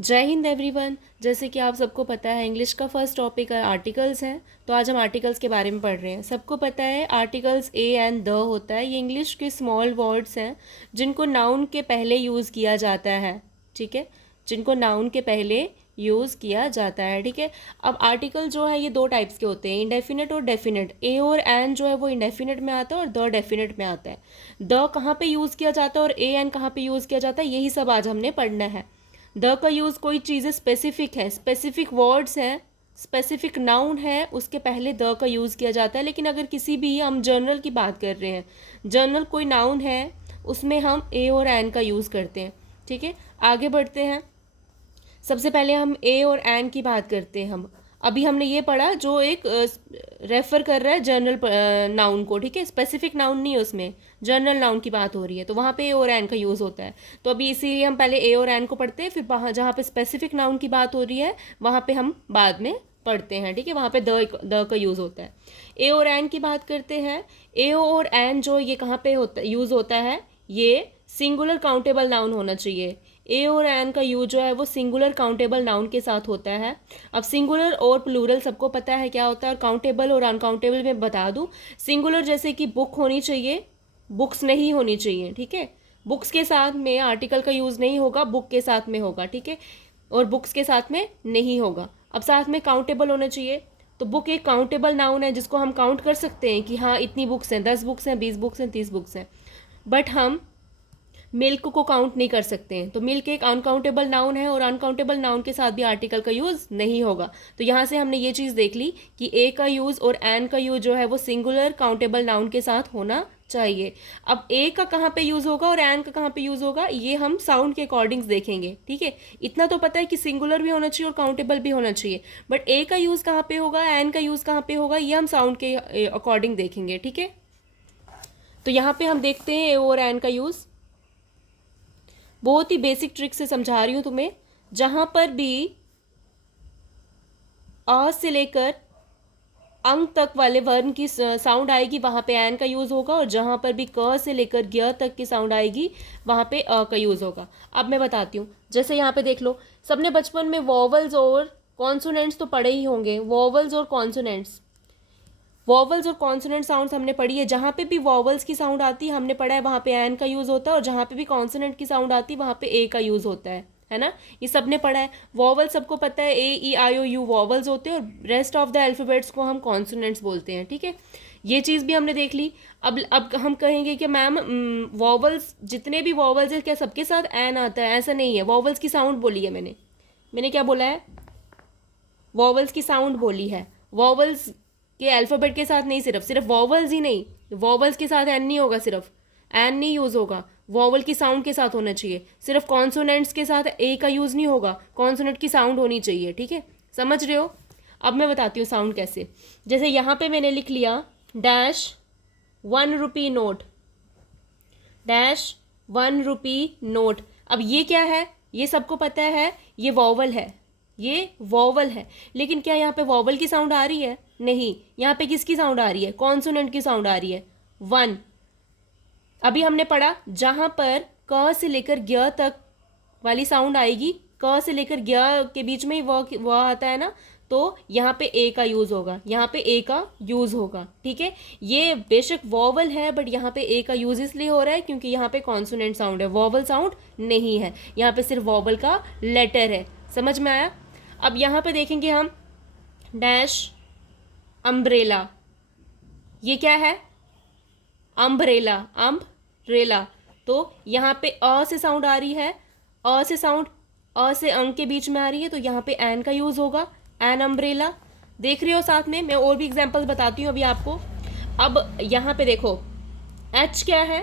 जय हिंद एवरीवन। जैसे कि आप सबको पता है इंग्लिश का फर्स्ट टॉपिक आर्टिकल्स हैं, तो आज हम आर्टिकल्स के बारे में पढ़ रहे हैं। सबको पता है आर्टिकल्स ए एंड द होता है, ये इंग्लिश के स्मॉल वर्ड्स हैं जिनको नाउन के पहले यूज़ किया जाता है। ठीक है, जिनको नाउन के पहले यूज़ किया जाता है। ठीक है, अब आर्टिकल जो है ये दो टाइप्स के होते हैं, इंडेफिनेट और डेफिनेट। ए और एन जो है वो इंडेफिनेट में आता है और द डेफिनेट में आता है। द कहाँ पे यूज़ किया जाता है और ए एन कहाँ पे यूज़ किया जाता है, यही सब आज हमने पढ़ना है। द का यूज़ कोई चीज़ें स्पेसिफिक है, स्पेसिफिक वर्ड्स हैं, स्पेसिफिक नाउन है, उसके पहले द का यूज़ किया जाता है। लेकिन अगर किसी भी हम जर्नल की बात कर रहे हैं, जर्नल कोई नाउन है, उसमें हम ए और एन का यूज़ करते हैं। ठीक है, आगे बढ़ते हैं। सबसे पहले हम ए और एन की बात करते हैं। हम अभी हमने ये पढ़ा जो एक रेफर कर रहा है जनरल नाउन को। ठीक है, स्पेसिफिक नाउन नहीं है उसमें, जनरल नाउन की बात हो रही है, तो वहाँ पे ए और एन का यूज़ होता है। तो अभी इसीलिए हम पहले ए और एन को पढ़ते हैं, फिर वहाँ जहाँ पे स्पेसिफिक नाउन की बात हो रही है वहाँ पे हम बाद में पढ़ते हैं। ठीक है, वहाँ पे द का यूज़ होता है। ए और एन की बात करते हैं। ए और एन जो ये कहाँ पे होता यूज़ होता है, ये सिंगुलर काउंटेबल नाउन होना चाहिए। ए और एन का यूज जो है वो सिंगुलर काउंटेबल नाउन के साथ होता है। अब सिंगुलर और प्लूरल सबको पता है क्या होता है, और काउंटेबल और अनकाउंटेबल में बता दूं। सिंगुलर जैसे कि बुक होनी चाहिए, बुक्स नहीं होनी चाहिए। ठीक है, बुक्स के साथ में आर्टिकल का यूज़ नहीं होगा, बुक के साथ में होगा। ठीक है, और बुक्स के साथ में नहीं होगा। अब साथ में काउंटेबल होना चाहिए, तो बुक एक काउंटेबल नाउन है जिसको हम काउंट कर सकते हैं कि हाँ इतनी बुक्स हैं, 10 बुक्स हैं, 20 बुक्स हैं, 30 बुक्स हैं। बट हम मिल्क को काउंट नहीं कर सकते हैं, तो मिल्क एक अनकाउंटेबल नाउन है और अनकाउंटेबल नाउन के साथ भी आर्टिकल का यूज़ नहीं होगा। तो यहाँ से हमने ये चीज़ देख ली कि ए का यूज़ और एन का यूज़ जो है वो सिंगुलर काउंटेबल नाउन के साथ होना चाहिए। अब ए का कहाँ पे यूज़ होगा और एन का कहाँ पे यूज़ होगा, ये हम साउंड के अकॉर्डिंग देखेंगे। ठीक है, इतना तो पता है कि सिंगुलर भी होना चाहिए और काउंटेबल भी होना चाहिए, बट ए का यूज़ कहाँ पे होगा, एन का यूज़ कहाँ पे होगा, ये हम साउंड के अकॉर्डिंग देखेंगे। ठीक है, तो यहाँ पे हम देखते हैं ए और एन का यूज़। बहुत ही बेसिक ट्रिक से समझा रही हूँ तुम्हें। जहां पर भी अ से लेकर अंग तक वाले वर्ण की साउंड आएगी वहां पे एन का यूज होगा, और जहां पर भी क से लेकर ज्ञ तक की साउंड आएगी वहां पे अ का यूज होगा। अब मैं बताती हूँ, जैसे यहाँ पे देख लो, सबने बचपन में वॉवल्स और कॉन्सोनेंट्स तो पढ़े ही होंगे। वॉवल्स और कॉन्सोनेंट्स, वॉवल्स और कॉन्सोनेंट साउंड्स हमने पढ़ी है। जहाँ पे भी वॉवल्स की साउंड आती है हमने पढ़ा है वहाँ पे एन का यूज़ होता है, और जहाँ पे भी कॉन्सोनेंट की साउंड आती है वहाँ पे ए का यूज़ होता है ना। ये सबने पढ़ा है। वॉवल सबको पता है, ए ई आई ओ यू वॉवल्स होते हैं, और रेस्ट ऑफ द अल्फ़ाबेट्स को हम कॉन्सोनेंट्स बोलते हैं। ठीक है, ये चीज़ भी हमने देख ली। अब हम कहेंगे कि मैम वॉवल्स, जितने भी वॉवल्स है क्या सबके साथ एन आता है? ऐसा नहीं है। वॉवल्स की साउंड बोली है मैंने, मैंने क्या बोला है? वॉवल्स की साउंड बोली है। वॉवल्स के अल्फ़ाबेट के साथ नहीं, सिर्फ सिर्फ वॉवल्स ही नहीं, वॉवल्स के साथ एन नहीं होगा, सिर्फ एन नहीं यूज़ होगा, वॉवल की साउंड के साथ होना चाहिए। सिर्फ कॉन्सोनेंट्स के साथ ए का यूज़ नहीं होगा, कॉन्सोनेंट की साउंड होनी चाहिए। ठीक है, समझ रहे हो? अब मैं बताती हूँ साउंड कैसे। जैसे यहाँ पे मैंने लिख लिया dash 1 rupee note, dash 1 rupee note. अब ये क्या है? ये सबको पता है, ये वॉवल है, ये वॉवल है। लेकिन क्या यहाँ पे वॉवल की साउंड आ रही है? नहीं। यहाँ पे किसकी साउंड आ रही है? कॉन्सोनेंट की साउंड आ रही है, वन। अभी हमने पढ़ा जहां पर क से लेकर ज्ञ तक वाली साउंड आएगी, क से लेकर ज्ञ के बीच में ही वह आता है ना, तो यहाँ पे ए का यूज होगा, यहाँ पे ए का यूज होगा। ठीक है, ये बेशक वॉवल है बट यहाँ पे ए का यूज इसलिए हो रहा है क्योंकि यहाँ पे कॉन्सोनेंट साउंड है, वॉवल साउंड नहीं है। यहाँ पे सिर्फ वॉवल का लेटर है। समझ में आया? अब यहाँ पे देखेंगे हम डैश अम्ब्रेला। ये क्या है? Umbrella, umbrella. तो यहाँ पे अ से साउंड आ रही है, अ से साउंड, अ से अंग के बीच में आ रही है, तो यहाँ पे एन का यूज होगा, एन अम्ब्रेला। देख रही हो? साथ में मैं और भी एग्जांपल्स बताती हूँ अभी आपको। अब यहाँ पे देखो, एच क्या है?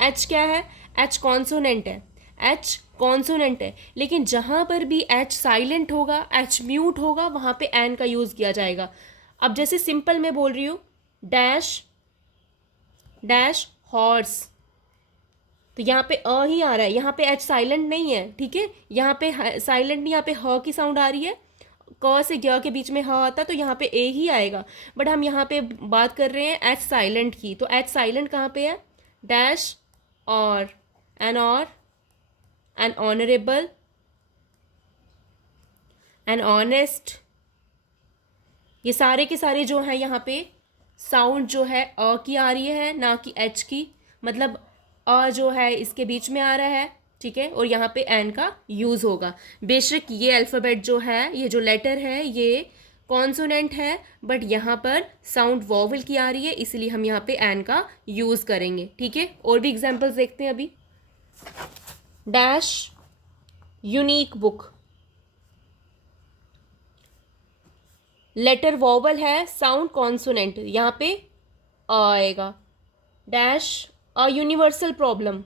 एच क्या है? एच कॉन्सोनेंट है, एच कॉन्सोनेंट है। लेकिन जहां पर भी एच साइलेंट होगा, एच म्यूट होगा, वहां पे एन का यूज किया जाएगा। अब जैसे सिंपल मैं बोल रही हूँ डैश डैश हॉर्स, तो यहाँ पे अ ही आ रहा है, यहाँ पे एच साइलेंट नहीं है। ठीक है, यहाँ पे साइलेंट नहीं, यहाँ पे ह की साउंड आ रही है। क से ग के बीच में ह आता तो यहाँ पे ए ही आएगा, बट हम यहाँ पे बात कर रहे हैं एच साइलेंट की। तो एच साइलेंट कहाँ पे है? डैश और एन ऑनरेबल, एन ऑनेस्ट, ये सारे के सारे जो हैं यहाँ पे साउंड जो है अ की आ रही है, ना कि एच की, मतलब अ जो है इसके बीच में आ रहा है, ठीक है, और यहाँ पे एन का यूज़ होगा। बेशक ये अल्फ़ाबेट जो है, ये जो लेटर है ये कॉन्सोनेंट है, बट यहाँ पर साउंड वॉवल की आ रही है, इसलिए हम यहाँ पे एन का यूज़ करेंगे, ठीक है। और भी एग्जाम्पल्स देखते हैं अभी। Dash unique book, letter vowel है, साउंड कॉन्सोनेंट, यहाँ पे अ आएगा। Dash a universal problem,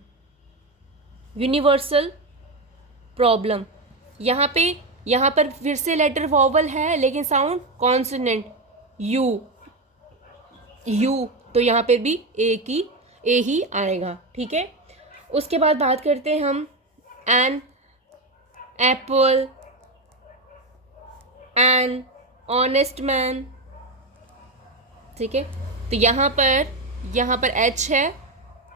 universal problem, यहाँ पर फिर से लेटर वॉवल है लेकिन साउंड कॉन्सोनेंट, यू, यू, तो यहाँ पर भी ए ही आएगा, ठीक है। उसके बाद बात करते हैं हम an apple, an honest man, ठीक है। तो यहाँ पर एच है,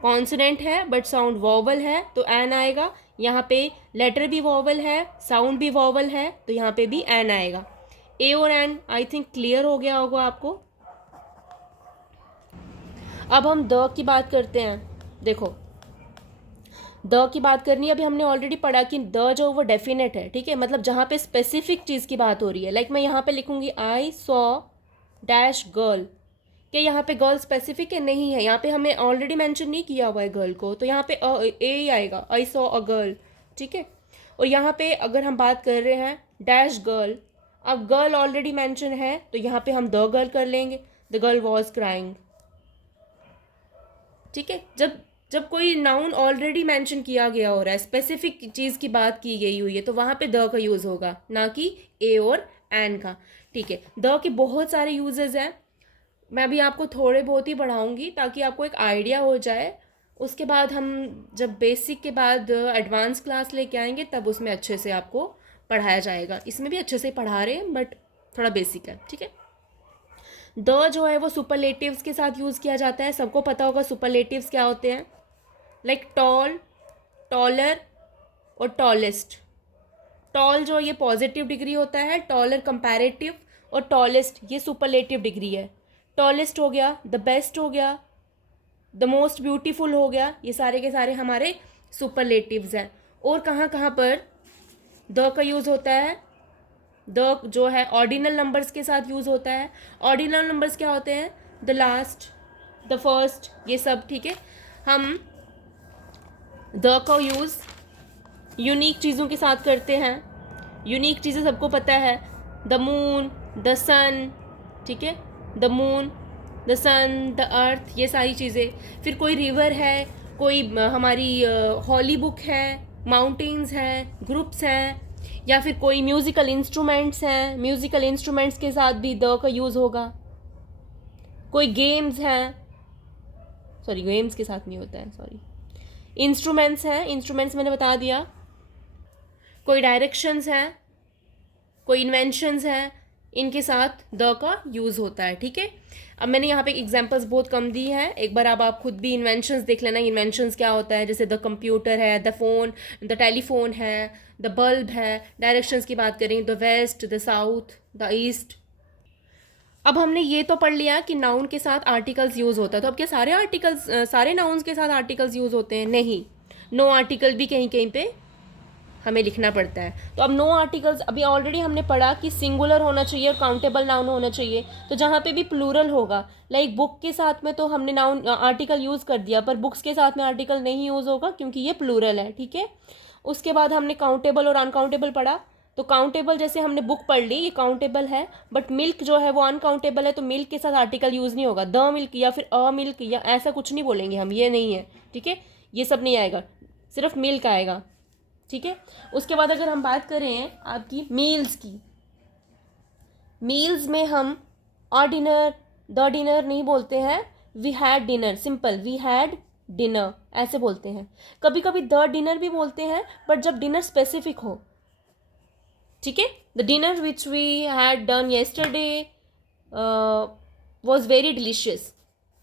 कॉन्सोनेंट है बट साउंड वॉवल है, तो एन आएगा। यहाँ पे लेटर भी वॉवल है, साउंड भी वॉवल है, तो यहाँ पे भी एन आएगा। ए और एन आई थिंक क्लियर हो गया होगा आपको। अब हम द की बात करते हैं। देखो, द की बात करनी है, अभी हमने ऑलरेडी पढ़ा कि द जो वो डेफिनेट है, ठीक है, मतलब जहाँ पे स्पेसिफिक चीज़ की बात हो रही है। लाइक मैं यहाँ पे लिखूंगी आई सॉ डैश गर्ल, क्या यहाँ पे गर्ल स्पेसिफिक है? नहीं है, यहाँ पे हमें ऑलरेडी मेंशन नहीं किया हुआ है गर्ल को, तो यहाँ पे ए ही आएगा, आई सॉ अ गर्ल, ठीक है। और यहाँ पे अगर हम बात कर रहे हैं डैश गर्ल, अब गर्ल ऑलरेडी मेंशन है, तो यहाँ पे हम द गर्ल कर लेंगे, द गर्ल वॉज क्राइंग, ठीक है। जब कोई नाउन ऑलरेडी मेंशन किया गया हो रहा है, स्पेसिफिक चीज़ की बात की गई हुई है, तो वहाँ पे द का यूज़ होगा, ना कि ए और एन का, ठीक है। द के बहुत सारे यूजेस हैं, मैं अभी आपको थोड़े बहुत ही बढ़ाऊंगी ताकि आपको एक आइडिया हो जाए। उसके बाद हम जब बेसिक के बाद एडवांस क्लास लेके आएंगे तब उसमें अच्छे से आपको पढ़ाया जाएगा। इसमें भी अच्छे से पढ़ा रहे हैं बट थोड़ा बेसिक है, ठीक है। द जो है वो सुपरलेटिव्स के साथ यूज़ किया जाता है, सबको पता होगा सुपरलेटिव्स क्या होते हैं। लाइक टॉल, टॉलर और टॉलेस्ट। टॉल जो ये पॉजिटिव डिग्री होता है, टॉलर कंपैरेटिव, और टॉलेस्ट ये सुपरलेटिव डिग्री है। टॉलेस्ट हो गया, द बेस्ट हो गया, द मोस्ट ब्यूटीफुल हो गया, ये सारे के सारे हमारे सुपरलेटिव्स हैं। और कहाँ कहाँ पर द का यूज़ होता है? द जो है ऑर्डिनल नंबर्स के साथ यूज़ होता है। ऑर्डिनल नंबर्स क्या होते हैं? द लास्ट, द फर्स्ट, ये सब, ठीक है। हम द का यूज़ यूनिक चीज़ों के साथ करते हैं। यूनिक चीज़ें सबको पता है, द मून, द सन, ठीक है, the moon, the sun, the earth, ये सारी चीज़ें। फिर कोई रिवर है, कोई हमारी हॉली बुक है, माउंटेन्स हैं, ग्रुप्स हैं, या फिर कोई म्यूज़िकल इंस्ट्रूमेंट्स हैं, म्यूज़िकल इंस्ट्रूमेंट्स के साथ भी द का यूज़ होगा। कोई गेम्स हैं, सॉरी गेम्स के साथ नहीं होता है, सॉरी, इंस्ट्रूमेंट्स हैं, इंस्ट्रूमेंट्स मैंने बता दिया। कोई डायरेक्शंस हैं, कोई इन्वेंशंस हैं, इनके साथ द का यूज़ होता है, ठीक है। अब मैंने यहाँ पे एग्जांपल्स बहुत कम दी हैं, एक बार अब आप खुद भी इन्वेंशंस देख लेना, इन्वेंशंस क्या होता है। जैसे द कंप्यूटर है, द फोन, द टेलीफोन है, द बल्ब है। डायरेक्शंस की बात करें, the west, the south, the east. अब हमने ये तो पढ़ लिया कि नाउन के साथ आर्टिकल्स यूज़ होता है, तो अब क्या सारे आर्टिकल्स, सारे नाउन्स के साथ आर्टिकल्स यूज़ होते हैं? नहीं, नो आर्टिकल भी कहीं कहीं पे हमें लिखना पड़ता है। तो अब नो आर्टिकल्स, अभी ऑलरेडी हमने पढ़ा कि सिंगुलर होना चाहिए और काउंटेबल नाउन होना चाहिए, तो जहाँ पे भी प्लूरल होगा, लाइक बुक के साथ में तो हमने नाउन आर्टिकल यूज़ कर दिया, पर बुक्स के साथ में आर्टिकल नहीं यूज़ होगा क्योंकि ये प्लूरल है, ठीक है। उसके बाद हमने काउंटेबल और अनकाउंटेबल पढ़ा, तो काउंटेबल जैसे हमने बुक पढ़ ली, ये काउंटेबल है, बट मिल्क जो है वो अनकाउंटेबल है, तो मिल्क के साथ आर्टिकल यूज़ नहीं होगा। द मिल्क या फिर अ मिल्क या ऐसा कुछ नहीं बोलेंगे हम, ये नहीं है, ठीक है, ये सब नहीं आएगा, सिर्फ मिल्क आएगा, ठीक है। उसके बाद अगर हम बात करें आपकी मील्स की, मील्स में हम अ डिनर, द डिनर नहीं बोलते हैं, we had dinner, simple we had dinner ऐसे बोलते हैं। कभी कभी द डिनर भी बोलते हैं, बट जब डिनर स्पेसिफिक हो, ठीक है। The dinner which we had done yesterday was very delicious,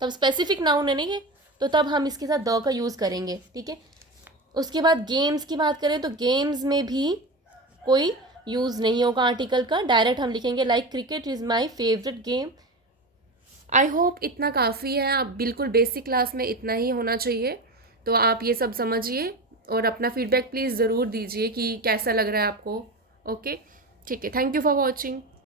तब स्पेसिफिक नाउन है ना ये, तो तब हम इसके साथ द का यूज़ करेंगे, ठीक है। उसके बाद गेम्स की बात करें तो गेम्स में भी कोई यूज़ नहीं होगा आर्टिकल का, डायरेक्ट हम लिखेंगे like cricket is my favourite game. I hope इतना काफ़ी है, आप बिल्कुल बेसिक क्लास में इतना ही होना चाहिए। तो आप ये सब समझिए और अपना फीडबैक प्लीज़ ज़रूर दीजिए कि कैसा लग रहा है आपको। ओके, ठीक है, थैंक यू फॉर वॉचिंग।